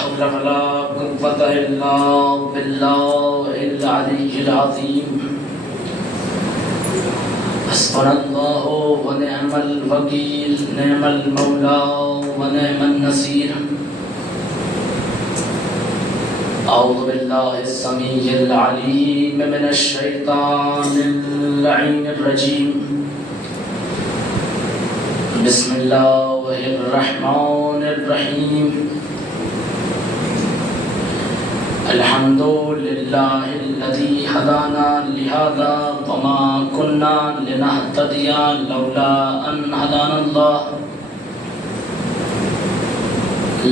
حول ولا قوة إلا بالله العلي العظيم حسبنا الله ونعم الوكيل نعم المولى ونعم النصير أعوذ بالله السميع العليم من الشيطان اللعين الرجيم بسم الله الرحمن الرحيم الحمد لله الذي هدانا لهذا وما كنا لنهتدي لولا أن هدانا الله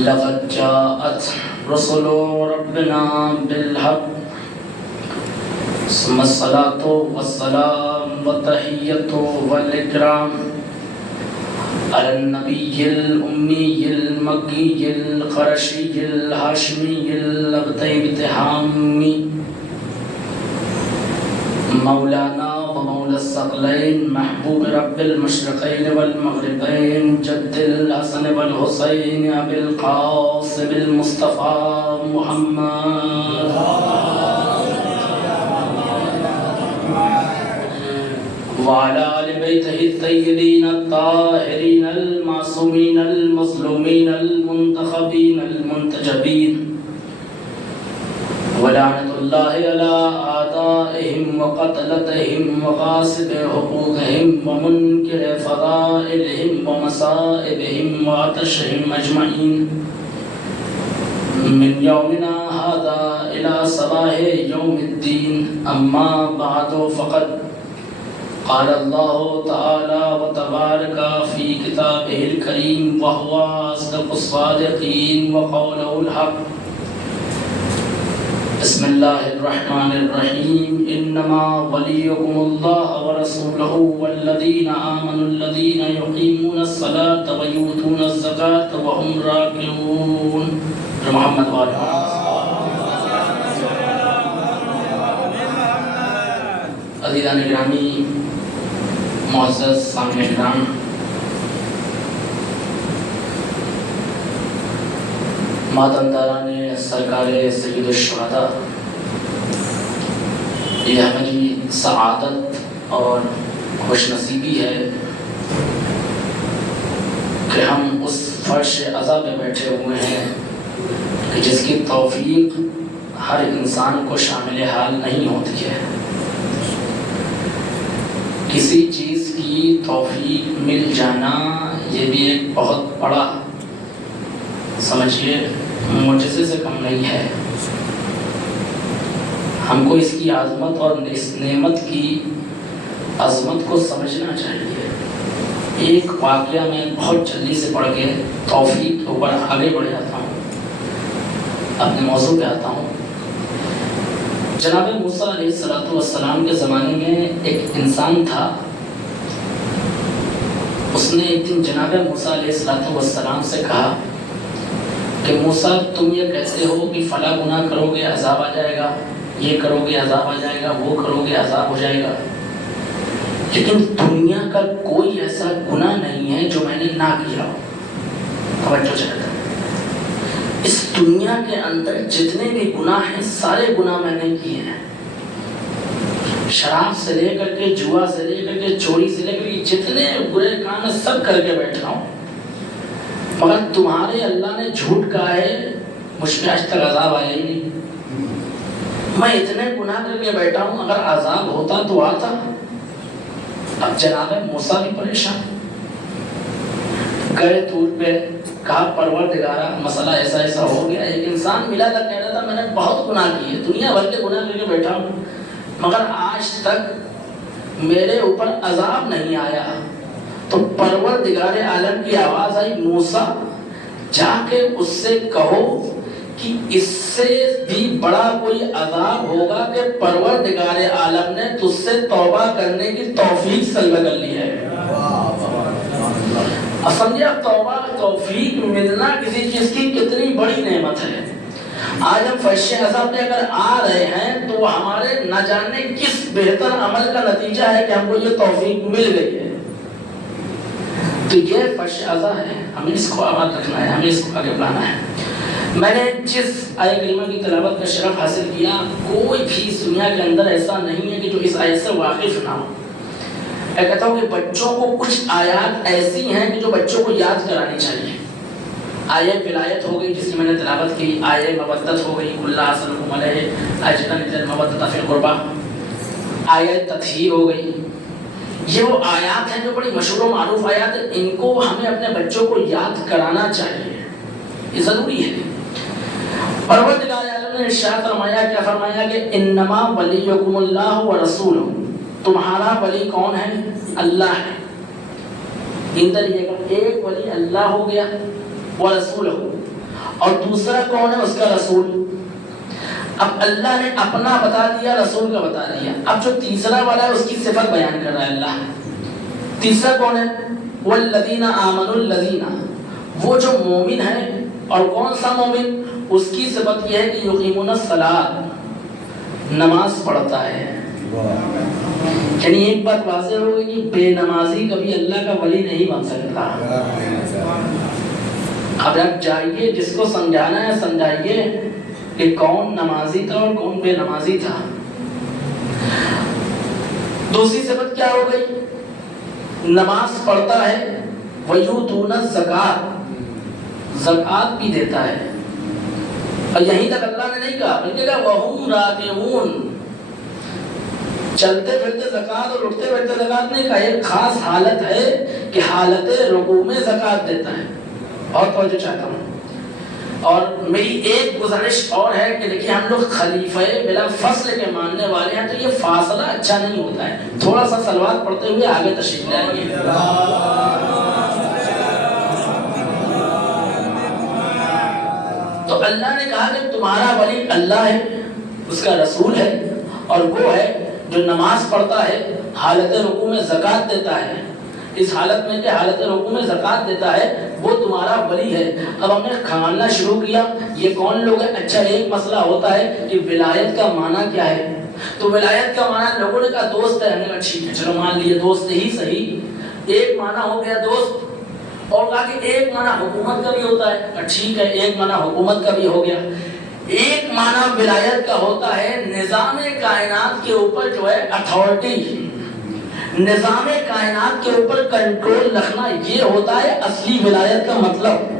لقد جاءت رسل ربنا بالحق ثم الصلاة والسلام والتحية والإكرام على النبي الأمي المكي القرشي الهاشمي الأبتي بتحامي مولانا ومولى الثقلين محبوب رب المشرقين والمغربين جد الحسن والحسين أبي القاسم المصطفى محمد وعلى آل بيته الطيبين الطاهرين المعصومين المظلومين المنتخبين المنتجبين ولعنة الله على أعدائهم وقتلتهم وغاصب حقوقهم ومنكر فضائلهم ومصائبهم وعطشهم أجمعين من يومنا هذا إلى صباح يوم الدين أما بعد فقد قال الله تعالى وتبارك في كتابه الكريم وهو أصدق الصادقين وقوله الحق بسم الله الرحمن الرحيم إنما وليكم الله ورسوله والذين آمنوا الذين يقيمون الصلاة ويؤتون الزكاة وهم راكعون محمد وآله عزیزان گرامی معزز سامعین کرام، ماتمداران سرکار سید الشہداء، یہ ہماری سعادت اور خوش نصیبی ہے کہ ہم اس فرش عزا پہ بیٹھے ہوئے ہیں کہ جس کی توفیق ہر انسان کو شامل حال نہیں ہوتی ہے۔ کسی چیز کی توفیق مل جانا یہ بھی ایک بہت بڑا سمجھیے معجزے سے کم نہیں ہے۔ ہم کو اس کی عظمت اور اس نعمت کی عظمت کو سمجھنا چاہیے۔ ایک واقعہ میں بہت جلدی سے پڑھ کے توفیق کے اوپر آگے بڑھ جاتا ہوں، اپنے موضوع پہ آتا ہوں۔ جناب موسیٰ علیہ السلام کے زمانے میں ایک انسان تھا، اس نے ایک دن جناب موسیٰ علیہ السلام سے کہا کہ موسیٰ تم یہ کہتے ہو کہ فلاں گناہ کرو گے عذاب آ جائے گا، یہ کرو گے عذاب آ جائے گا، وہ کرو گے عذاب ہو جائے گا، لیکن دنیا کا کوئی ایسا گناہ نہیں ہے جو میں نے نہ کیا ہو۔ توجہ چاہتا ہوں، اس دنیا کے اندر جتنے بھی گناہ ہیں سارے گناہ میں نے کیے ہیں، شراب سے لے کر کے جوا سے لے کر کے چوری سے لے کر کے جتنے برے کام ہیں سب کر کے بیٹھا ہوں، مگر تمہارے اللہ نے جھوٹ کہا ہے مجھ پہ آج تک عذاب آیا ہی نہیں۔ میں اتنے گناہ کر کے بیٹھا ہوں، اگر عذاب ہوتا تو آتا۔ اب جناب موسیٰ بھی پریشان گئے طور پہ، کہا پروردگارا مسئلہ ایسا ایسا ہو گیا، ایک انسان ملا تھا کہہ رہا تھا میں نے بہت گناہ کیے، دنیا بھر کے گناہ کر کے بیٹھا ہوں، مگر آج تک میرے اوپر عذاب نہیں آیا۔ تو پروردگار عالم کی آواز آئی، موسیٰ جا کے اس سے کہو کہ اس سے بھی بڑا کوئی عذاب ہوگا کہ پروردگار عالم نے تجھ سے توبہ کرنے کی توفیق سلب کر لی ہے۔ سمجھے اب توفیق ملنا کسی چیز کی کتنی بڑی نعمت ہے۔ آج ہم فرش عزا پہ اگر آ رہے ہیں تو ہمارے نہ جانے کس بہتر عمل کا نتیجہ ہے کہ ہم کو یہ توفیق مل گئی ہے۔ تو یہ فرش عزا ہے، ہمیں اس کو آباد رکھنا ہے، ہمیں اس کو آگے بڑھانا ہے۔ میں نے جس آیت کریمہ کی تلاوت کا شرف حاصل کیا، کوئی بھی اس دنیا کے اندر ایسا نہیں ہے کہ جو اس آیت سے واقف نہ ہو۔ میں کہتا ہوں کہ بچوں کو کچھ آیات ایسی ہیں کہ جو بچوں کو یاد کرانی چاہیے۔ آیت ولایت ہو گئی جس کی میں نے تلاوت کی، آیت مودت ہو گئی، قل لا اسألکم علیہ اجرا الا المودۃ فی القربى، آیت تطہیر ہو گئی۔ یہ وہ آیات ہیں جو بڑی مشہور و معروف آیات ہیں، ان کو ہمیں اپنے بچوں کو یاد کرانا چاہیے، یہ ضروری ہے۔ پروردگار عالم نے ارشاد فرمایا، کیا فرمایا کہ انما ولیکم اللہ ورسولہ، تمہارا ولی کون ہے؟ اللہ ہے۔ اندر یہ کہ ایک ولی اللہ ہو گیا ورسولہ، اور دوسرا کون ہے؟ اس کا رسول۔ اب اللہ نے اپنا بتا دیا، رسول کا بتا دیا، اب جو تیسرا والا ہے اس کی صفت بیان کر رہا ہے اللہ۔ تیسرا کون ہے؟ والذین آمنوا الذین، وہ جو مومن ہے۔ اور کون سا مومن؟ اس کی صفت یہ ہے کہ یقیمون الصلاۃ، نماز پڑھتا ہے۔ یعنی ایک بات واضح ہو گئی کہ بے نمازی کبھی اللہ کا ولی نہیں بن سکتا۔ اب آپ جائیے، جس کو سمجھانا ہے سمجھائیے کہ کون نمازی تھا اور کون بے نمازی تھا۔ دوسری صفت کیا ہو گئی؟ نماز پڑھتا ہے، وَيُؤْتُونَ الزَّكَاةَ، زکوٰۃ بھی دیتا ہے۔ اور یہیں تک اللہ نے نہیں کہا، بلکہ کہا وَهُمْ رَاكِعُونَ، چلتے پھرتے زکوٰۃ اور اٹھتے بیٹھتے زکوٰۃ نہیں کہا، ایک خاص حالت ہے کہ حالت رکوع میں زکوٰۃ دیتا ہے۔ بہت توجہ چاہتا ہوں۔ اور میری ایک گزارش اور ہے کہ دیکھیے ہم لوگ خلیفہ بلا فصل کے ماننے والے ہیں، تو یہ فاصلہ اچھا نہیں ہوتا ہے۔ تھوڑا سا صلوات پڑھتے ہوئے آگے تشریف لے آئیے۔ تو اللہ نے کہا کہ تمہارا ولی اللہ ہے، اس کا رسول ہے، اور وہ ہے جو نماز پڑھتا ہے، حالت رکوع میں زکوٰۃ دیتا ہے۔ اس حالت میں کہ حالت رکوع میں زکوٰۃ دیتا ہے، وہ تمہارا ولی ہے۔ اب ہم نے کھاننا شروع کیا، یہ کون لوگ ہیں؟ اچھا، ایک مسئلہ ہوتا ہے کہ ولایت کا معنی کیا ہے؟ تو ولایت کا معنی لوگوں نے کہا دوست ہے، ہم نے کہا ٹھیک ہے چلو مان لیے دوست ہی صحیح، ایک معنی ہو گیا دوست، اور کہا کہ ایک معنی حکومت کا بھی ہوتا ہے، ٹھیک ہے ایک معنی حکومت کا بھی ہو گیا۔ ایک معنی ولایت کا ہوتا ہے نظام کائنات کے اوپر جو ہے اتھارٹی، نظام کائنات کے اوپر کنٹرول رکھنا، یہ ہوتا ہے اصلی ولایت کا مطلب۔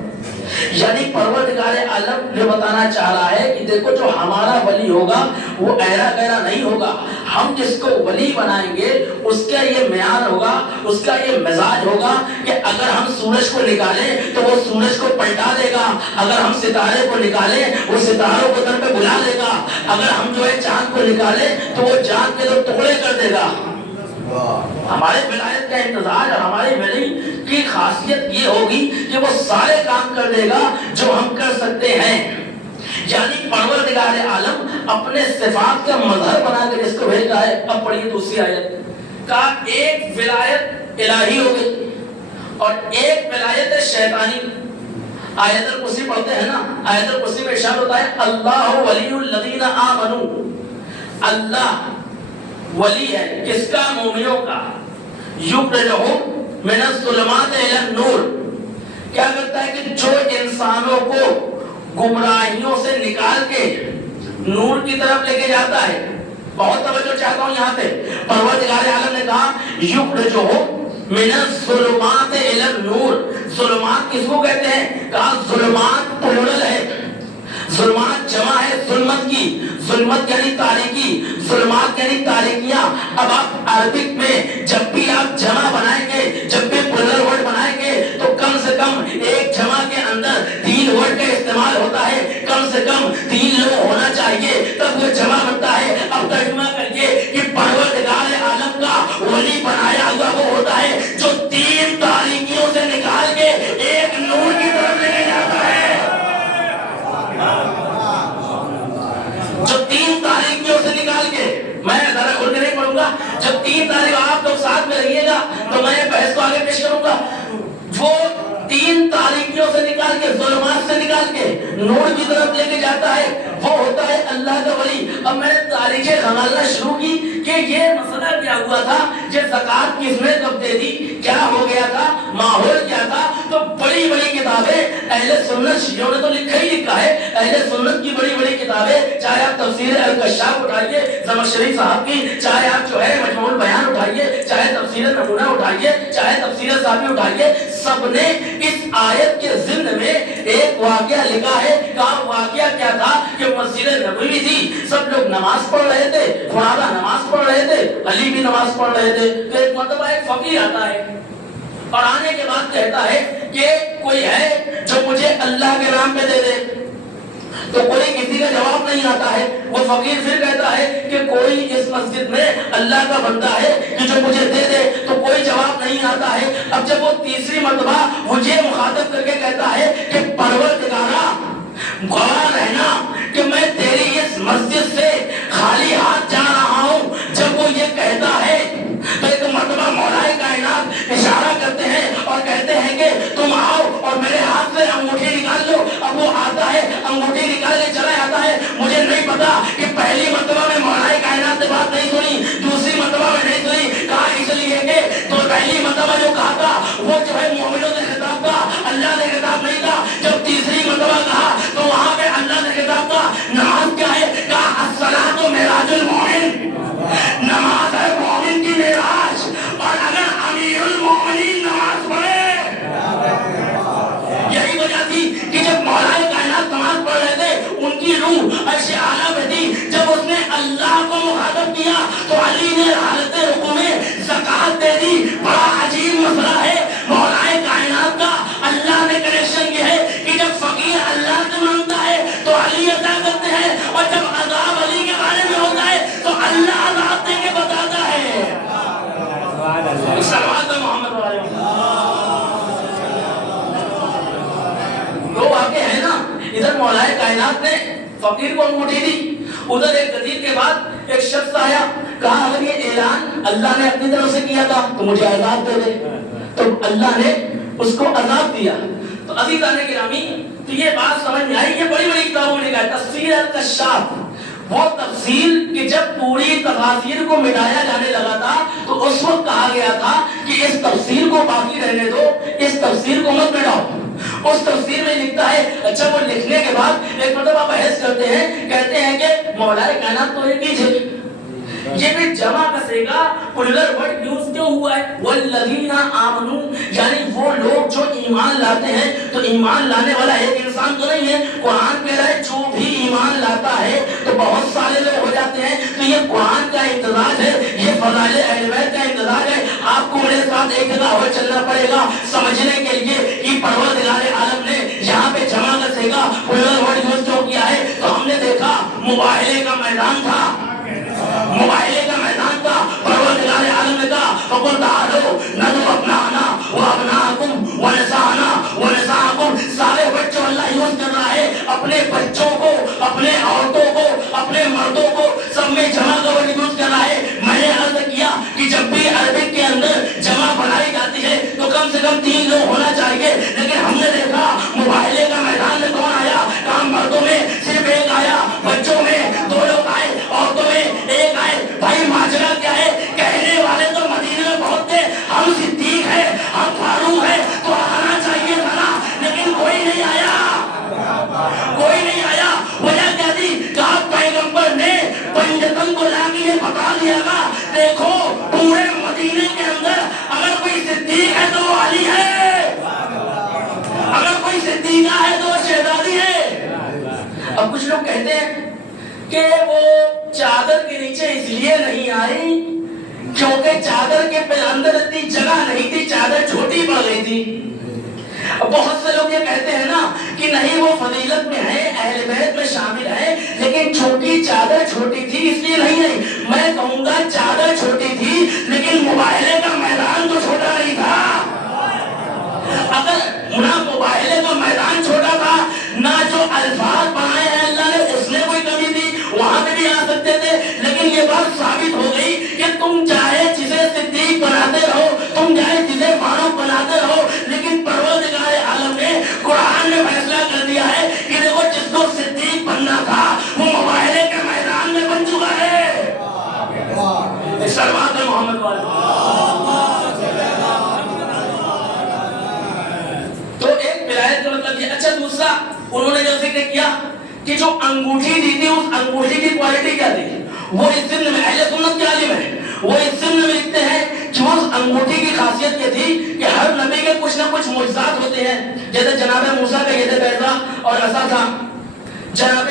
یعنی پروردگار عالم جو بتانا چاہ رہا ہے کہ دیکھو جو ہمارا ولی ہوگا وہ ایرا گیرا نہیں ہوگا، ہم جس کو ولی بنائیں گے اس کا یہ معیار ہوگا، اس کا یہ مزاج ہوگا کہ اگر ہم سورج کو نکالیں تو وہ سورج کو پلٹا دے گا، اگر ہم ستارے کو نکالیں وہ ستاروں کو در پہ بلا دے گا، اگر ہم جو ہے چاند کو نکالیں تو وہ چاند کے دو ٹکڑے کر دے گا۔ ہمارے ولایت کا انتظار اور ہمارے ولی کی خاصیت یہ ہوگی کہ وہ سارے کام کر دے گا جو ہم کر سکتے ہیں۔ یعنی پروردگار عالم اپنے صفات کا مظہر بنا کے جس کو بھیجا ہے۔ اب پڑھیے دوسری آیت کا، ایک ولایت الہی ہو گئی اور ایک ولایت شیطانی۔ آیت الکرسی پڑھتے ہیں نا، آیت الکرسی میں ارشاد ہوتا ہے اللہ ولی الذین آمنوا، اللہ ولی ہے کس کا؟ مومنوں کا۔ یخرجہم من الظلمات الی النور، کیا کرتا ہے کہ جو انسانوں کو گمراہیوں سے نکال کے نور کی طرف لے کے جاتا ہے۔ بہت توجہ چاہتا ہوں یہاں پہ، پروردگار عالم نے کہا یخرجہم من الظلمات الی النور۔ ظلمات کس کو کہتے ہیں؟ کہا ظلمات پلورل ہے، ظلمات جمع ہے ظلمت کی، ظلمت یعنی تاریکی، ظلمات یعنی تاریکیاں۔ اب آپ عربک میں جب بھی آپ جمع بنائیں گے، جب بھی پلورل ورڈ بنائیں گے تو کم سے کم ایک جمع کے اندر 3 ورڈ کا استعمال ہوتا ہے، کم سے کم 3 لوگ ہونا چاہیے تب وہ جمع بنتا ہے۔ اب ترجمہ کریے کہ پروردگار عالم کا ولی بنایا ہوا وہ ہوتا ہے جو 3 تاریکیوں سے نکال کے ایک نور کی طرف لے کے جاتا ہے، جو 3 تاریکیوں سے نکال کے، میں ذرا کھول کے نہیں پڑھوں گا، جب 3 تاریخ آپ لوگ ساتھ میں رہیے گا تو میں بحث کو آگے پیش کروں گا۔ وہ 3 تاریکیوں سے نکال کے، ظلمات سے نکال کے نور کی طرف لے کے جاتا ہے، وہ ہوتا ہے اللہ کا ولی۔ اب میں نے تاریخیں کھنگالنا شروع کی کہ یہ مسئلہ کیا ہوا تھا، یہ زکوٰۃ کس نے کب دے دی، کیا ہو گیا تھا، ماحول کیا تھا۔ تو بڑی بڑی کتابیں اہل سنت شیعوں نے تو لکھا ہی لکھا ہے، اہل سنت کی بڑی بڑی کتابیں، چاہے آپ تفسیر الکشاف اٹھائیے زمخشری صاحب کی، چاہے آپ جو ہے مجموع البیان اٹھائیے، چاہے تفسیر نمونہ اٹھائیے، چاہے تفسیر صاحبی اٹھائیے، سب نے اس آیت کے ضمن میں ایک واقعہ لکھا ہے۔ کہا واقعہ کیا تھا کہ مسجد نبوی تھی، سب لوگ نماز پڑھ رہے تھے، صحابہ نماز پڑھ رہے تھے، علی بھی نماز پڑھ رہے تھے، تو ایک مرتبہ ایک فقیر آتا ہے اور آنے کے بعد کہتا ہے کہ کوئی ہے جو مجھے اللہ کے نام پہ دے دے، تو کوئی کسی کا جواب نہیں آتا ہے۔ وہ فقیر پھر کہتا ہے کہ کوئی اس مسجد میں اللہ کا بندہ ہے کہ جو مجھے دے دے، تو کوئی جواب نہیں آتا ہے۔ اب جب وہ تیسری مرتبہ مجھے مخاطب کر کے کہتا ہے کہ پروردگارا گواہ رہنا کہ میں تیری اس مسجد سے خالی ہاتھ جا رہا ہوں، جب وہ یہ کہتا ہے تو ایک مرتبہ مولا کائنات اشارہ کرتے ہیں اور کہتے ہیں کہ تم آؤ اور میرے ہاتھ سے انگوٹھی نکال لو۔ اب وہ آتا ہے، انگوٹھی نکال کے چلا جاتا ہے۔ مجھے نہیں پتا کہ پہلی مرتبہ میں مولا کائنات نے بات نہیں سنی، دوسری مرتبہ میں نہیں سنی، کہا اس لیے کہ تو پہلی مرتبہ جو کہا تھا وہ جو ہے مومنوں سے خطاب تھا، اللہ سے خطاب نہیں تھا۔ جب تیسری مرتبہ کہا تو وہاں پہ اللہ سے خطاب تھا۔ نماز کیا ہے؟ کہا الصلاۃ معراج المومن، نماز ہے مومن کی معراج، اور اگر امیر المومنین نماز پڑھے، یہی وجہ تھی کہ جب مولا کائنات نماز پڑھ رہے تھے ان کی روح عرش اعلیٰ میں تھی، جب اس نے اللہ کو مخاطب کیا تو علی نے حالت رکوع میں زکات دے دی۔ بڑا عجیب مسئلہ ہے مولا کائنات کا، اللہ نے کنیکشن یہ ہے کہ جب فقیر اللہ سے مانگتا ہے تو علی عطا کرتے ہیں، اور جب عذاب علی کے بارے میں ہوتا ہے تو اللہ عذاب دے کے بتاتا ہے۔ محمد وہ واقع ہے نا، ادھر مولا کائنات نے فقیر کو انگوٹھی دی، ادھر ایک غدیر کے بعد ایک شخص آیا، کہا اگر یہ اعلان اللہ نے اپنی طرف سے کیا تھا تو مجھے عذاب دے دے، تو اللہ نے اس کو عذاب دیا۔ تو عزیزان گرامی، تو یہ بات سمجھ میں آئی، یہ بڑی بڑی کتابوں میں لکھا ہے تفسیر الکشاف، وہ تفسیر کہ جب پوری تفاسیر کو مٹایا جانے لگا تھا تو اس وقت کہا گیا تھا کہ اس تفسیر کو باقی رہنے دو، اس تفسیر کو مت مٹاؤ۔ اس تفسیر میں لکھتا ہے، اچھا وہ لکھنے کے بعد ایک مرتبہ بحث کرتے ہیں، کہتے ہیں کہ مولا کائنات تو ایک ہی ہے، یہ بھی جمع کسے گا پلر ورڈ یوز کیوں ہوا ہے؟ والذین آمنو، یعنی وہ لوگ جو ایمان لاتے ہیں، تو ایمان لانے والا ایک انسان تو نہیں ہے۔ قرآن کہہ رہا ہے جو بھی ایمان لاتا ہے تو بہت سارے لوگ ہو جاتے ہیں، تو یہ قرآن کا امتزاج ہے، یہ فضائل اہل بیت کا امتزاج ہے۔ آپ کو میرے ساتھ ایک جگہ اور چلنا پڑے گا سمجھنے کے لیے کہ پروردگار عالم نے یہاں پہ جمع کسے گا پلر ورڈ یوز کیوں کیا ہے۔ تو ہم نے دیکھا مباہلے کا میدان تھا، مباہلے کا میدان تھا، پروردگار عالم نے کہا فقل تعالوا ندعو ابناءنا وابناءکم ونساءنا ونساءکم، سارے بچوں اللہ یوز کر رہا ہے، اپنے بچوں کو، اپنے عورتوں کو، اپنے مردوں کو سب میں جمع کا ورڈ یوز کر رہا ہے۔ میں نے عرض کیا کہ جب بھی عربک کے اندر جمع بنائی جاتی ہے تو کم سے کم 3 لوگ ہونا چاہیے، لیکن ہم نے دیکھا مباہلے کا میدان میں کون آیا؟ کام مردوں میں صرف ایک آیا، بچوں میں 2 لوگ آئے، عورتوں میں ایک آئے۔ بھائی ماجرا کیا ہے؟ کہنے والے تو مدینے میں بہت تھے، ہم صدیق ہیں، ہم فاروق ہیں، تو آنا چاہیے تھا نا، لیکن کوئی نہیں آیا، کوئی نہیں آیا۔ وجہ کیا تھی؟ کہا پیغمبر نے پنجتن کو لا کے یہ بتا دیا گا، دیکھو پورے مدینے کے اندر اگر کوئی صدیق ہے تو وہ علی ہے، اگر کوئی صدیقہ ہے تو وہ شہزادی ہے۔ اب کچھ لوگ کہتے ہیں کہ وہ چادر کے نیچے اس لیے نہیں آئی کیونکہ چادر کے اندر اتنی جگہ نہیں تھی، چادر چھوٹی پڑ گئی تھی۔ بہت سے لوگ یہ کہتے ہیں نا کہ نہیں وہ فضیلت میں ہے، اہل بیت میں شامل ہے، لیکن چونکہ چادر چھوٹی تھی اس لیے نہیں آئی۔ میں کہوں گا چادر چھوٹی تھی لیکن مباہلے کا میدان تو چھوٹا نہیں تھا۔ اگر نہ مباہلے کا میدان چھوٹا تھا، نہ جو الفاظ بنائے ہیں اللہ نے اس میں کوئی کمی تھی، وہاں پہ بھی آ سکتے تھے، لیکن یہ بات ثابت ہو گئی کہ تم چاہے جسے صدیق بناتے رہو، تم چاہے جسے فاروق بناتے رہو، لیکن پروردگار عالم نے قرآن میں فیصلہ کر دیا ہے کہ دیکھو جس کو صدیق بننا تھا وہ مباہلے کے میدان میں بن چکا ہے۔ صلوات محمد والے۔ تو ایک ولایت کا مطلب یہ۔ اچھا دوسرا انہوں نے جو ذکر کیا کہ جو انگوٹھی دی تھی اس انگوٹھی کی کوالٹی کیا تھی. وہ اس ضمن میں اہل سنت کے عالم ہیں, وہ اس ضمن میں لکھتے ہیں کہ اس انگوٹھی کی خاصیت یہ تھی کہ ہر نبی کے کچھ نہ کچھ معجزات ہوتے ہیں. جیسے جناب موسیٰ کا ید بیضا اور عصا تھا, جناب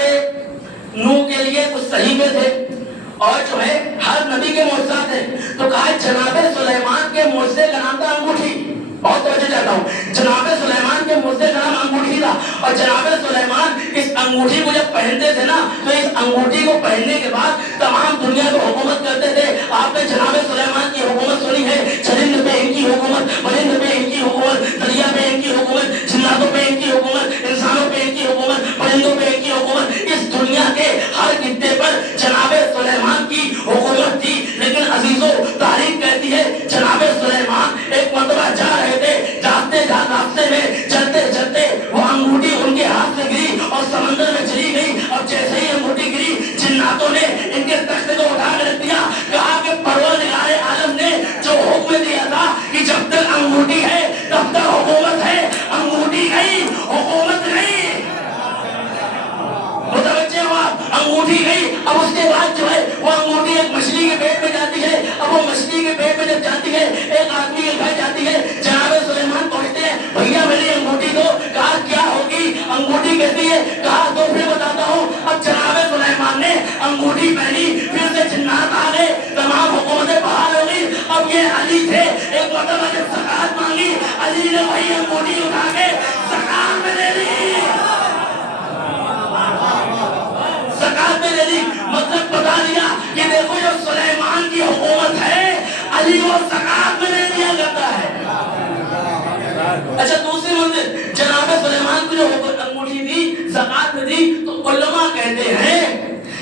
نوح کے لیے کچھ صحیفے تھے, اور جو ہے ہر نبی کے معجزات ہیں. تو کہا جناب سلیمان کے معجزے کا نام تھا انگوٹھی. بہت توجہ چاہتا ہوں, جناب سلیمان کے معجزے کا نام انگوٹھی تھا. اور جناب سلیمان اس انگوٹھی کو جب پہنتے تھے نا, تو اس انگوٹھی کو پہننے کے بعد تمام دنیا کو حکومت کرتے تھے. آپ نے جناب سلیمان کی حکومت سنی ہے, چرند پہ ان کی حکومت, پرند پہ ان کی حکومت, دریا پہ ان کی حکومت, جناتوں پہ ان کی حکومت, انسانوں پہ ان کی حکومت, پرندوں پہ ان کی حکومت. اس دنیا کے ہر خطے پر جناب سلیمان کی حکومت تھی. لیکن عزیزوں, تاریخ کہتی ہے جناب سلیمان ایک مرتبہ جا رہے تھے, راستے میں چلتے چلتے وہ انگوٹھی ان کے ہاتھ سے گری اور سمندر میں چلی گئی. اب جیسے ہی انگوٹھی گری, جناتوں نے ان کے تخت کو اٹھا کر رکھ دیا. کہا کہ پروردگار عالم نے جو حکم دیا تھا کہ جب تک انگوٹھی ہے تب تک حکومت ہے, انگوٹھی گئی حکومت گئی. متوجہ ہوا, انگوٹھی گئی. اب اس کے بعد جو ہے وہ انگوٹھی ایک مچھلی کے پیٹ میں جاتی ہے. اب وہ مچھلی کے پیٹ میں جب جاتی ہے, ایک آدمی کے گھر جاتی ہے. جناب سلیمان پہنچتے ہیں, بھیا میری انگوٹھی دو. کہا کیا ہوگی, انگوٹھی کیسی ہے؟ کہا تو پھر بتاتا ہوں. اب جناب سلیمان نے انگوٹھی پہنی, پھر سے جنات آ گئے, تمام حکومتیں بحال ہو گئی. اب یہ علی تھے, ایک مرتبہ جب زکات مانگی, علی نے وہی انگوٹھی اٹھا کے زکات میں دے دی. زکات میں دے دی, مطلب بتا دیا کہ دیکھو جو سلیمان کی حکومت ہے, علی کو زکات میں دے دیا جاتا ہے. اچھا دوسری منزل, جناب سلیمان کو جو انگوٹھی دی زکات میں دی, تو علماء کہتے ہیں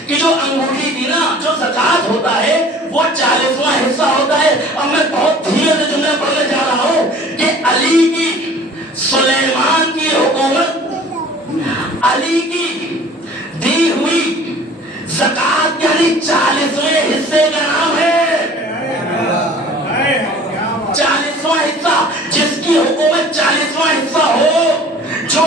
کہ جو انگوٹھی دی نا, جو زکات ہوتا ہے وہ 40واں حصہ ہوتا ہے. اب میں بہت دھیرے سے جملہ پڑھنے جا رہا ہوں کہ علی کی, سلیمان کی حکومت, علی کی دی ہوئی زکات یعنی 40ویں حصے کا نام ہے. 40واں حصہ, جس کی حکومت 40واں حصہ ہو, جو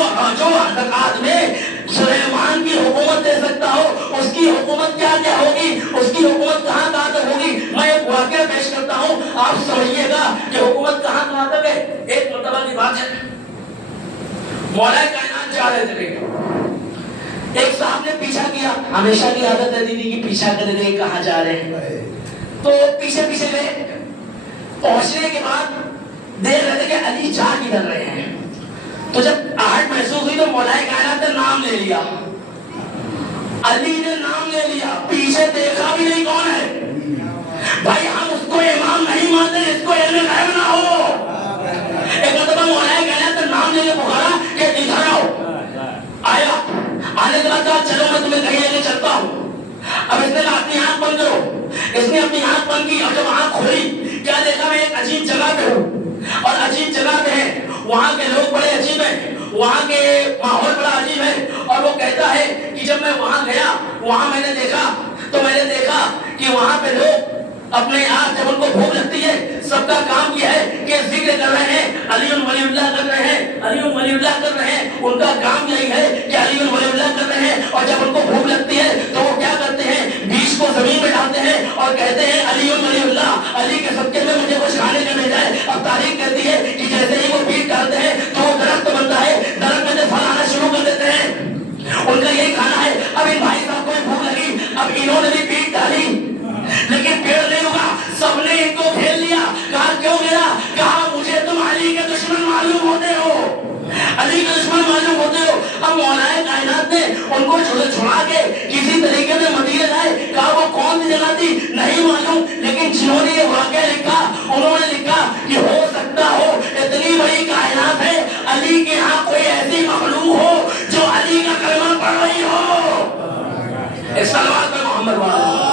زکات میں سلیمان کی حکومت دے سکتا ہو, اس کی حکومت کیا کیا ہوگی, اس کی حکومت کہاں کہاں تک ہوگی. میں ایک واقعہ پیش کرتا ہوں, آپ سمجھیے گا کہ حکومت کہاں کہاں تک ہے. ایک مرتبہ کی بات ہے, مولا کائنات جا رہے تھے, ایک صاحب نے پیچھا کیا. ہمیشہ کی عادت ہے دیدی کی پیچھا کرتے تھے کہاں جا رہے ہیں, تو پیچھے پیچھے گئے. پہنچنے کے بعد دیکھ رہے تھے کہ علی جا کدھر رہے ہیں. تو جب آہٹ محسوس ہوئی تو مولا کائنات نے نام لے لیا, علی نے نام لے لیا, پیچھے دیکھا بھی نہیں کون ہے. بھائی ہم اس کو امام نہیں مانتے جس کو علم غیب نہ ہو. ایک مرتبہ مولا کائنات نے نام لے لیا پکارا کہ ادھر آؤ. آیا, آنے کے بعد کہا چلو میں تمہیں کہیں لے کے چلتا ہوں. اب اس نے کہا اپنی آنکھ بند کرو. اس نے اپنی آنکھ بند کی, اور جب آنکھ کھولی کیا دیکھا, میں ایک عجیب جگہ پہ ہوں, اور عجیب جگہ پہ ہے, وہاں کے لوگ بڑے عجیب ہیں, وہاں کے ماحول بڑا عجیب ہے. اور وہ کہتا ہے کہ جب میں وہاں گیا, وہاں میں نے دیکھا, تو میں نے دیکھا کہ وہاں پہ لوگ اپنے آپ جب ان کو بھوک لگتی ہے, سب کا کام یہ ہے کہ ذکر کر رہے ہیں, علی ولی اللہ کر رہے ہیں, علی ولی اللہ کر رہے ہیں. ان کا کام یہی ہے کہ علی ولی اللہ کر رہے ہیں. اور جب ان کو بھوک لگتی ہے تو وہ کیا کرتے ہیں, بیج کو زمین میں ڈالتے ہیں اور کہتے ہیں علی ولی اللہ, علی کے صدقے میں مجھے کچھ کھانے کو مل جائے. اب تاریخ کہتی ہے کہ جیسے ہی وہ بیج ڈالتے ہیں تو وہ درخت بنتا ہے, درخت میں سے پھل آنا شروع کر دیتے ہیں. ان کا یہی کھانا ہے. اب ان بھائی صاحب کو بھوک لگی, اب انہوں نے بھی بیج ڈالی, لیکن پیڑ نہیں ہوگا. سب نے ان کو کھیل لیا. کہا کیوں گیا, کہا مجھے تم علی کے دشمن معلوم ہوتے ہو, علی کے دشمن معلوم ہوتے ہو. اب مولا کائنات نے ان کو چھڑا کے کسی طریقے سے مدینے لائے. کہا وہ کون سی جگہ تھی نہیں معلوم, لیکن جنہوں نے یہ واقعہ لکھا انہوں نے لکھا کہ ہو سکتا ہو اتنی بڑی کائنات ہے, علی کے ہاں کوئی ایسی مخلوق ہو جو علی کا کلمہ پڑھ رہی ہو. صلوات پر محمد والا.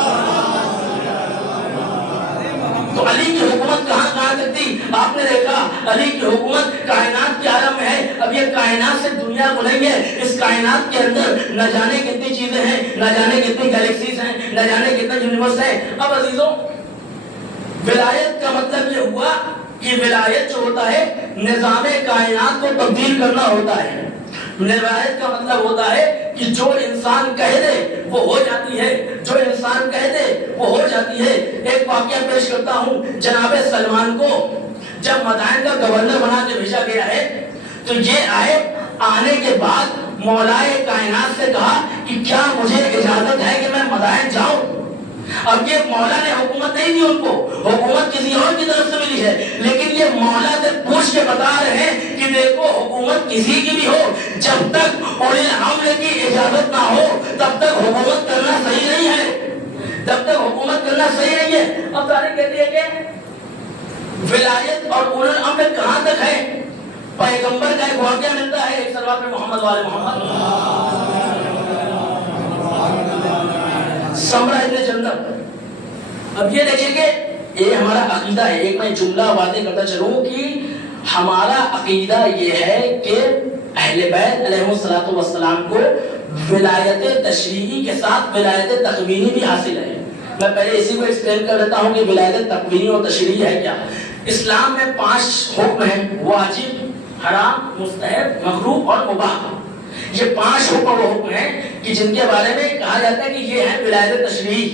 تو علی کی حکومت کہاں کہاں تک تھی, آپ نے دیکھا علی کی حکومت کائنات کے عالم میں ہے. اب یہ کائنات سے دنیا بنائی ہے, اس کائنات کے اندر نہ جانے کتنی چیزیں ہیں, نہ جانے کتنی گیلیکسیز ہیں, نہ جانے کتنا یونیورس ہے. اب عزیزوں, ولایت کا مطلب یہ ہوا کہ ولایت جو ہوتا ہے نظام کائنات کو تبدیل کرنا ہوتا ہے. ولایت کا مطلب ہوتا ہے کہ جو انسان انسان کہہ دے وہ ہو جاتی ہے، جو انسان کہہ دے وہ ہو جاتی ہے۔ ایک واقعہ پیش کرتا ہوں، جناب سلمان کو جب مدائن کا گورنر بنا کے بھیجا گیا ہے تو یہ آئے، آنے کے بعد مولائے کائنات سے کہا کہ کیا مجھے اجازت ہے کہ میں مدائن جاؤں؟ اب یہ مولا نے حکومت نہیں دی ان کو، حکومت کسی اور کی طرف سے ملی ہے، لیکن یہ مولا سے پوچھ کے بتا رہے ہیں کہ دیکھو حکومت کسی کی بھی ہو، جب تک اولی الامر کی اجازت نہ ہو تب تک حکومت کرنا صحیح نہیں ہے، جب تک حکومت کرنا صحیح نہیں ہے۔ اب تاریخ کہتی ہے کہ ولایت اور اولی الامر کہاں تک ہے؟ پیغمبر کا ایک واقعہ ملتا ہے، ایک صلوات پہ محمد والے محمد، سمرہ ابن جندب۔ اب یہ دیکھیں کہ یہ ہمارا عقیدہ ہے، ایک میں جملہ واضح کرتا چلوں کہ ہمارا عقیدہ یہ ہے کہ اہل بیت علیہ الصلوۃ والسلام کو ولایت تشریعی کے ساتھ ولایت تکوینی بھی حاصل ہے۔ میں پہلے اسی کو ایکسپلین کر دیتا ہوں کہ ولایت تکوینی اور تشریعی ہے کیا۔ اسلام میں 5 حکم ہیں، واجب، حرام، مستحب، مکروہ اور مباح۔ یہ 5 حکم ہیں کہ جن کے بارے میں کہا جاتا ہے کہ یہ ہے ولایت تشریعی،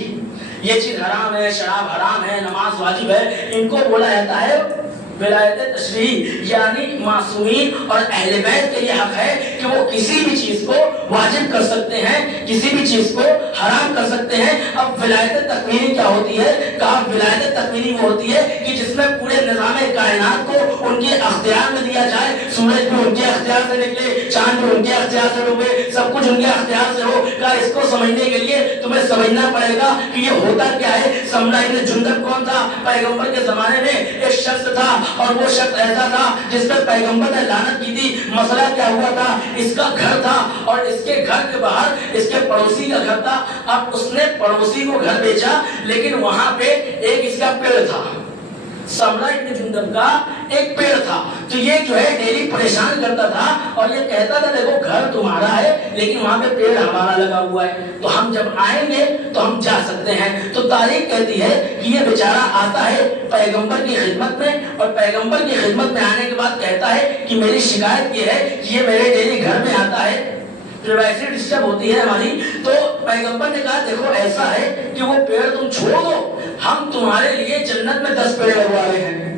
یہ چیز حرام ہے، شراب حرام ہے، نماز واجب ہے، ان کو بولا جاتا ہے ولایت تشریعی۔ یعنی معصومین اور اہل بیت کا یہ حق ہے کہ وہ کسی بھی چیز کو واجب کر سکتے ہیں، کسی بھی چیز کو حرام کر سکتے ہیں۔ اب ولایت تکوینی کیا ہوتی ہے؟ کہا ولایت تکوینی وہ ہوتی ہے کہ جس میں پورے نظام کائنات کو ان کے اختیار میں دیا جائے، سورج بھی ان کے اختیار سے نکلے، چاند بھی ان کے اختیار سے ڈوبے، سب کچھ ان کے اختیار سے ہو۔ کہا اس کو سمجھنے کے لیے تمہیں سمجھنا پڑے گا کہ یہ ہوتا کیا ہے۔ سمرہ ابن جندب کون تھا؟ پیغمبر کے زمانے میں ایک شخص تھا، اور وہ شخص ایسا تھا جس پر پیغمبر نے لعنت کی تھی۔ مسئلہ کیا ہوا تھا؟ اس کا گھر تھا اور اس کے گھر کے باہر اس کے پڑوسی کا گھر تھا۔ اب اس نے پڑوسی کو گھر بیچا، لیکن وہاں پہ ایک اس کا پیڑ تھا، سمرہ ابن جندب کا ایک پیڑ تھا، تو یہ جو ہے ڈیلی پریشان کرتا تھا اور یہ کہتا تھا دیکھو گھر تمہارا ہے لیکن وہاں پہ پیڑ ہمارا لگا ہوا ہے، تو ہم جب آئیں گے تو ہم جا سکتے ہیں۔ تو تاریخ کہتی ہے کہ یہ بیچارہ آتا ہے پیغمبر کی خدمت میں، اور پیغمبر کی خدمت میں آنے کے بعد کہتا ہے کہ میری شکایت یہ ہے کہ یہ میرے ڈیلی گھر میں آتا ہے، پرائیویسی ڈسٹرب ہوتی ہے ہماری۔ تو پیغمبر نے کہا دیکھو ایسا ہے کہ وہ پیڑ تم چھوڑ دو، ہم تمہارے لیے جنت میں 10 پیڑ لگوا رہے ہیں۔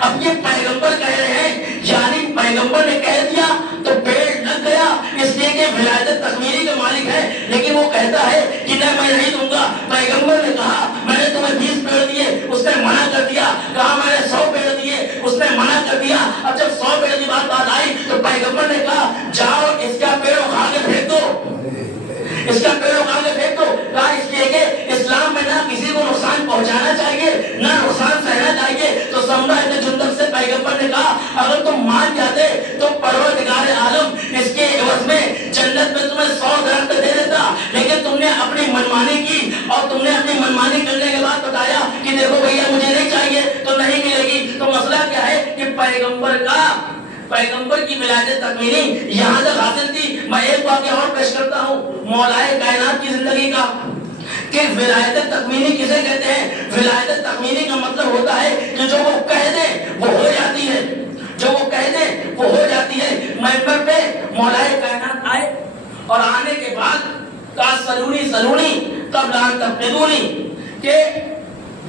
اب یہ پیغمبر کہہ رہے ہیں، یعنی پیغمبر نے کہہ دیا تو پیڑ لگ گیا، اس لیے کہ ولایت تکوینی کا مالک ہے، لیکن وہ کہتا ہے کہ میں نہیں دوں گا۔ پیغمبر نے کہا میں نے تمہیں 20 پیڑ دیے، اس نے منع کر دیا۔ کہا میں نے 100 پیڑ دیے، اس نے منع کر دیا۔ اب جب 100 پیڑ کی بات آئی تو پیغمبر نے کہا جاؤ اس کا پیڑ اکھاڑ کے پھینک دو، اس کا پیڑ اکھاڑ کے پھینک دو۔ کہا اس لیے کہ اسلام میں نہ کسی کو نقصان پہنچانا چاہیے نہ نقصان سہنا چاہیے۔ تو سمرہ ابن جندب سے پیغمبر نے کہا اگر تم مان جاتے تو پروردگار عالم اس کے عوض میں جنت میں تمہیں 100 درخت دے دیتا، لیکن تم نے اپنی منمانی کی، اور تم نے اپنی منمانی کرنے کے بعد بتایا کہ دیکھو بھیا مجھے نہیں چاہیے تو نہیں ملے گی۔ تو مسئلہ کیا ہے کہ پیغمبر کی ولایت تکوینی یہاں تک حاصل تھی۔ میں ایک واقعہ اور پیش کرتا ہوں مولائے کائنات کی زندگی کا، کہ ولایت تکوینی کسے کہتے ہیں؟ ولایت تکوینی کا مطلب ہوتا ہے کہ جو وہ کہہ دے وہ ہو جاتی ہے، جو وہ کہہ دے وہ ہو جاتی ہے۔ منبر پہ مولائے کائنات آئے اور آنے کے بعد کہا سلونی قبل ان تفقدونی، کہ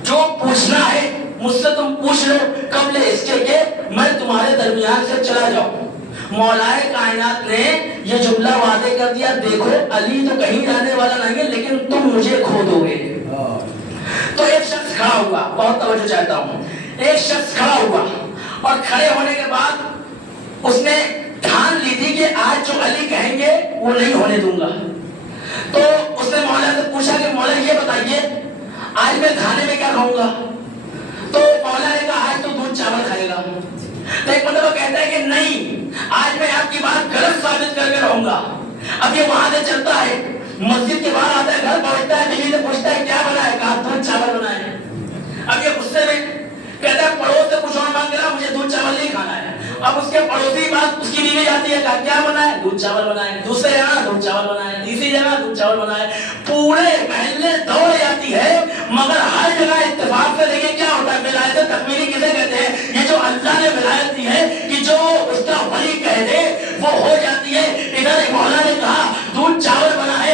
جو پوچھنا ہے مجھ سے تم پوچھ لو قبل اس کے کہ میں تمہارے درمیان سے چلا جاؤں۔ مولائے کائنات نے یہ جملہ واضح کر دیا دیکھو علی تو کہیں جانے والا نہیں ہے لیکن تم مجھے کھو دو گے۔ تو ایک شخص کھڑا ہوا، بہت توجہ چاہتا ہوں، ایک شخص کھڑا ہوا اور کھڑے ہونے کے بعد اس نے ٹھان لی تھی کہ آج جو علی کہیں گے وہ نہیں ہونے دوں گا۔ تو اس نے مولا سے پوچھا کہ مولا یہ بتائیے آج میں کھانے میں کیا کھاؤں گا؟ تو مولا نے کہا آج تو دودھ چاول کھائے گا۔ تو ایک مطلب کہتا ہے کہ نہیں آج میں آپ کی بات غلط ثابت کر کے رہوں گا۔ اب یہ وہاں سے چلتا ہے، مسجد کے باہر آتا ہے، گھر پہنچتا ہے، بیوی سے پوچھتا ہے کیا بنا ہے؟ کہا دودھ چاول بنا ہے۔ اب یہ غصے میں کہتا ہے پڑوس سے کچھ اور مانگ رہا، مجھے دودھ چاول نہیں کھانا ہے۔ اب اس کے پڑوسی بات اس کی بیوی آتی ہے، کہا کیا بنا ہے؟ دودھ چاول بنا ہے۔ دوسرے جگہ دودھ چاول بنا ہے، تیسری جگہ دودھ چاول بنا ہے۔ پورے محلے دوڑ جاتی ہے، مگر ہر جگہ اتفاق سے دیکھیں کیا ہوتا ہے۔ ولایت تکوینی کسے کہتے ہیں؟ یہ جو اللہ نے ولایت دی ہے کہ جو اس کا ولی کہہ دے وہ ہو جاتی ہے۔ ادھر مولا نے کہا دودھ چاول بنا ہے،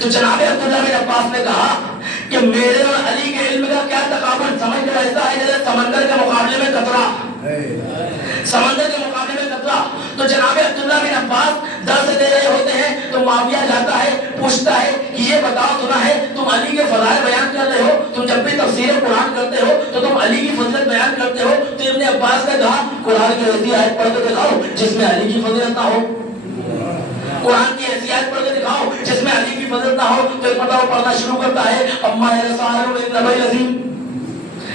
تو جناب عبداللہ بن عباس نے کہا کہ میرے اور علی کے علم کا کیا تقابل، سمجھ لو ایسا ہے جیسے سمندر کے مقابلے میں قطرہ، سمندر کے مقابلے میں قطرہ۔ تو جناب عبداللہ بن عباس درس دے رہے ہوتے ہیں تو معاویہ جاتا ہے، پوچھتا ہے کہ یہ بتاؤ، سنا ہے تم علی کے فضائل بیان کر رہے ہو، تم جب بھی تفسیر قرآن کرتے ہو تو تم علی کی فضیلت بیان کرتے ہو، تو ابن عباس نے کہا قرآن کی ایسی آیت پڑھ کے دکھاؤ جس میں علی کی فضیلت نہ ہو، قرآن کی ایسی آیت پڑھ کے دکھاؤ جس میں علی کی فضیلت نہ ہو۔ تو ایک مرتبہ پڑھنا شروع کرتا ہے، اما یسألون من نبأ عظیم،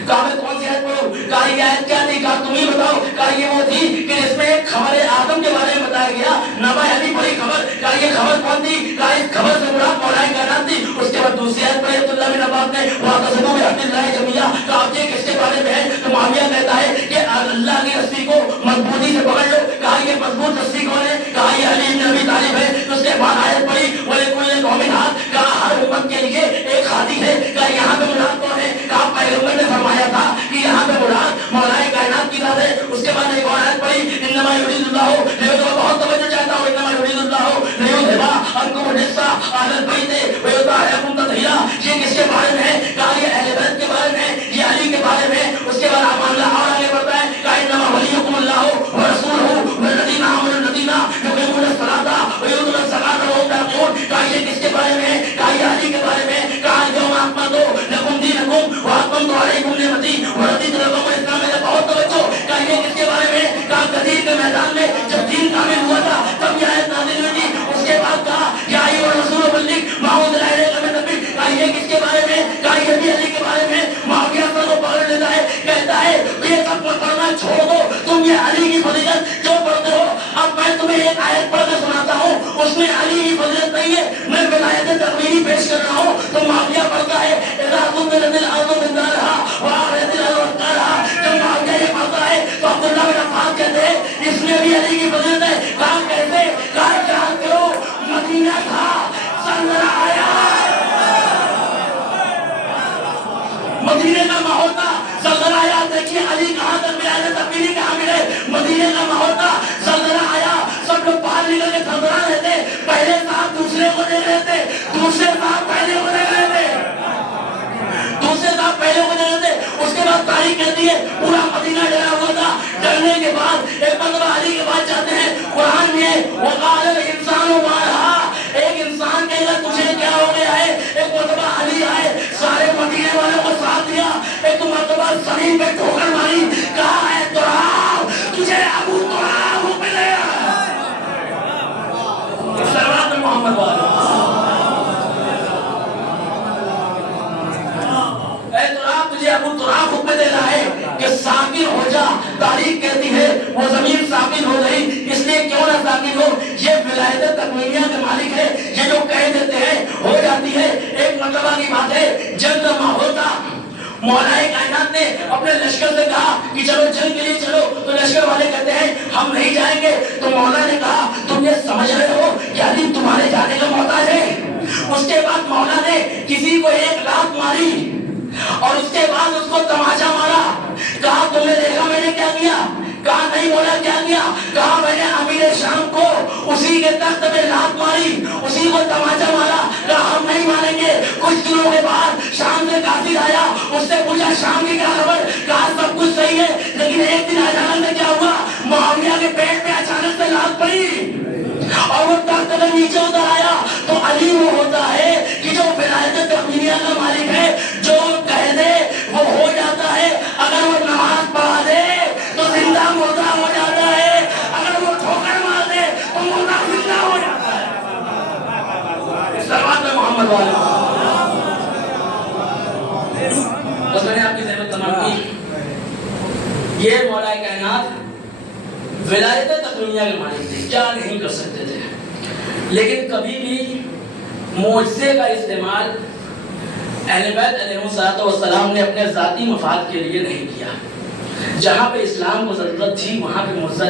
کہا میں کون سی آیت پڑھوں؟ کہا یہ آیت کیا تھی؟ کہا تم ہی بتاؤ۔ کہا یہ وہ تھی کہ جس میں ایک خبر آدم کے بارے میں بتایا گیا، نبأ علی بڑی خبر۔ کہا یہ خبر کون تھی؟ کہا اس خبر سے مراد مولا کائنات تھی۔ اس کے بعد دوسری آیت پڑھی عبداللہ بن عباس نے، واعتصموا بحبل اللہ جمیعا۔ کہا اب یہ کس کے بارے میں ہے؟ تو معاویہ کہتا ہے کہ اللہ کی رسی کو مضبوطی سے پکڑ لو۔ کہا یہ مضبوط رسی کون ہے؟ کہا یہ علی بن ابی طالب ہے۔ اس کے بعد آیت پڑھی وَلِكُلِّ قَوْمٍ ہَادٍ، کہا ہر امت کے لیے ایک ہادی ہے۔ کہا یہاں پہ مراد کون ہے؟ کہا پیغمبر نے فرمایا تھا کہ یہاں پہ مراد مولا کائنات کی ذات ہے۔ اس کے بعد ایک اور آیت پڑھی انما یرید اللہ، لیکن بہت توجہ چاہتا ہوں، انما یرید اللہ لیذھب عنکم الرجس اہل البیت ویطہرکم تطہیرا۔ یہ کس کے بارے میں ہے؟ کہا یہ اہل بیت کے بارے میں ہے، یہ علی کے بارے میں ہے۔ اس کے بعد معاملہ اور آگے بڑھتا ہے، کہا انما ولیکم اللہ ورسولہ والذین آمنوا الذین یقیمون الصلاۃ ویؤتون الزکاۃ وهم راکعون۔ کہا یہ کس کے بارے میں ہے؟ کہا یہ علی کے بارے میں ہے۔ کہا یوم اکملت لکم دینکم واتممت علیکم نعمتی ورضیت لکم الاسلام۔ بہت توجہ۔ کہا یہ کس کے بارے میں؟ کہا غدیر کے میدان میں جب دین کامل ہوا تھا تب یہ آیت نازل ہوئی تھی۔ اس کے بعد کہا یا ایھا الرسول بلغ ما انزل الیک من ربک۔ کہا یہ کس کے بارے میں؟ کہا یہ بھی علی کے بارے میں۔ معاویہ سر کو پکڑ لیتا ہے، کہتا ہے یہ سب پڑھنا چھوڑ دو، تم یہ علی کی فضیلت جو پڑھتے ہو، اب میں تمہیں ایک آیت پڑھ کے سناتا ہوں، اس میں علی کی فضیلت نہیں ہے، میں ولایت تقویری پیش کر رہا ہوں۔ تو معاویہ پڑھتا ہے اذا زلزلت الارض زلزالها واخرجت الارض اثقالها۔ جب معاویہ یہ پڑھتا ہے تو عبداللہ بن عباس کہتے ہیں اس میں بھی علی کی فضیلت ہے۔ کہا کیسے؟ کہا جانتے ہو مدینہ تھا، زلزلہ آیا، مدینے کا ماحول تھا، زلزلہ آیا۔ دیکھیے علی کہاں تک ولایت تقویری کہاں ملے؟ مدینے کا ماحول تھا، زلزلہ آیا، سب لوگ باہر نکل کے تھرتھرا رہے تھے، پہلے صاحب دوسرے کو دے رہے تھے، دوسرے صاحب پہلے کو دے رہے تھے، دوسرے صاحب پہلے کو دے رہے تھے۔ اس کے بعد تاریخ کہتی ہے پورا مدینہ ڈرا ہوا تھا۔ ڈرنے کے بعد ایک مرتبہ علی کے پاس جاتے ہیں، قرآن میں وقال الانسان ما لها، ایک انسان کہے گا تجھے کیا ہو گیا ہے؟ ایک مرتبہ علی آئے، سارے مدینے والوں کو ساتھ دیا، ایک مرتبہ زمین پہ ٹھوکر ماری، کہا ہے تراب، تجھے ابو تراب ہو ملے گا۔ صلوات محمد والے اے تراب، تجھے ابو تراب حکم دے رہا ہے کہ ساکن ہو جا۔ تاریخ کہتی ہے وہ زمین ساکن ہو گئی، اس لیے کیوں نہ ساکن ہو، یہ ولایت تقویریہ کے مالک ہے، یہ جو کہہ دیتے ہیں ہو جاتی ہے۔ ایک مرتبہ کی بات ہے، جنگ کا ماحول تھا، مولا کائنات نے اپنے لشکر سے کہا کہ چلو جنگ کے لیے چلو، تو لشکر والے کہتے ہیں ہم نہیں جائیں گے۔ تو مولا نے کہا تم یہ سمجھ رہے ہو کہ علی تمہارے جانے کا محتاج ہے؟ اس کے بعد مولا نے کسی کو ایک لات ماری اور اس کے بعد اس کو تماچا مارا، کہا تم نے دیکھا میں نے کیا کیا؟ کہا نہیں مولا کیا کیا؟ کہا میں نے امیر شام کو اسی کے تخت میں لات ماری، اسی کو تماچا مارا۔ کہا ہم نہیں مانیں گے۔ کچھ دنوں کے بعد شام سے قاصد آیا، اس سے پوچھا شام کی کیا خبر؟ کہا سب کچھ صحیح ہے، لیکن ایک دن اچانک سے کیا ہوا، معاویہ کے پیٹ میں اچانک سے لات پڑی اور وہ تخت سے نیچے اتر آیا۔ تو علی وہ ہوتا ہے کہ جو ولایت تقویریہ کا مالک ہے، جو کہہ دے وہ ہو جاتا ہے۔ اگر وہ نماز پڑھا دے تو زندہ مردہ ہو جاتا ہے، اگر وہ ٹھوکر مار دے تو مردہ زندہ ہو جاتا ہے۔ صلوات محمد والے بس میں نے آپ کی زحمت تمام کی۔ یہ مولا کائنات ولایت تقویریہ کے مالک تھے، کیا نہیں کر سکتے تھے، لیکن کبھی بھی معجزے کا استعمال اہل بیت علیہ السلام نے اپنے ذاتی مفاد کے لیے نہیں کیا۔ جہاں پہ اسلام کو ضرورت تھی وہاں پہ معجزہ